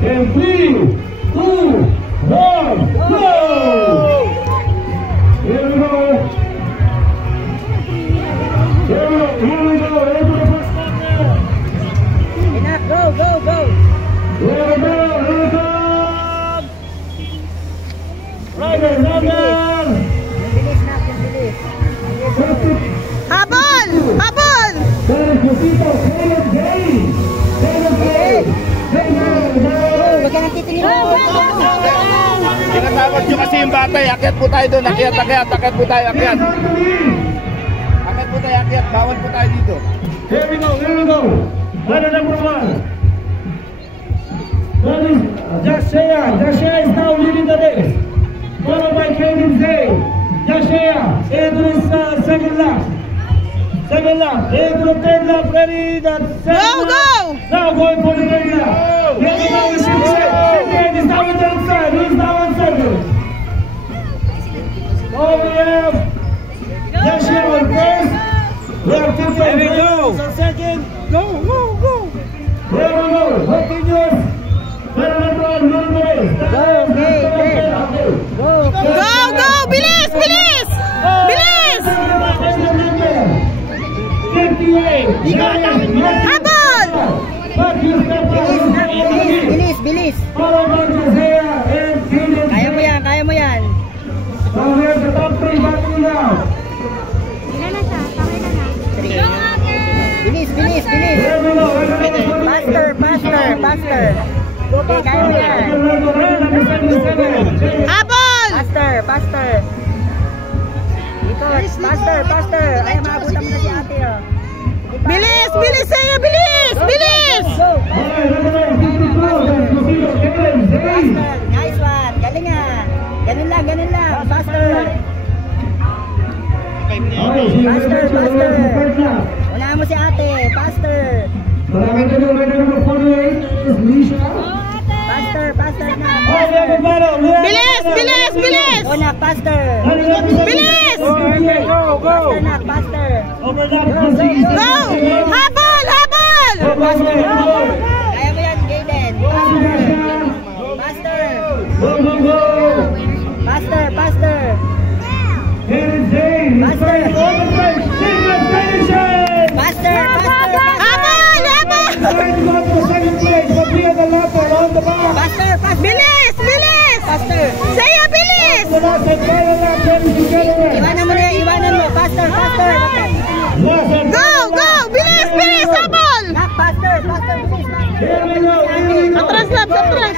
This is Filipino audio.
And 3, 2, 1, go! Here we go. Here we go. Into the first corner. Enough, go. Here we go. Rider. Bilis na, bilis. Habol! Huwag ka nang titingin mo. Tinatawag nyo kasi yung batay. Akyat po tayo doon. Akyat po tayo. Akyat po tayo. Bawal po tayo dito. Here we go. Rider number 1. That is Joshua. Joshua is now leading the race. Followed by Kevin Zay. Joshua into his second lap. Into the third lap. Ready? That's Go! Now going for the third lap. Here we go. Shipman is now on the outside. Who's now on second? Oh, we have Joshua on first. We have Kevin on second. Go. Here we go. Continuous. Go! Bilis! 58. Habol! Bilis. Follow by Josiah and Kevin. Kaya mo yan. Now we have the top 3 batting now. Bilis. Here we go. Faster. Okay, kaya mo yan. Habol! Faster. Dito, faster. Ay, maabutan mo na si ate, oh. Bilis! Sa'yo! Bilis! Go. Nice one. Galing ah. Ganun lang. Faster. Wala mo si ate. Faster. Faster na. Bilis! Go na, faster. Bilis! Faster na, faster. Go! Habol! Faster. Kaya mo yan, Gayden. Faster. Bilis! Faster. Sa'yo! Bilis! Iwanan mo. Faster. Go! Bilis! Habol! Faster. Here we go. Atras lang!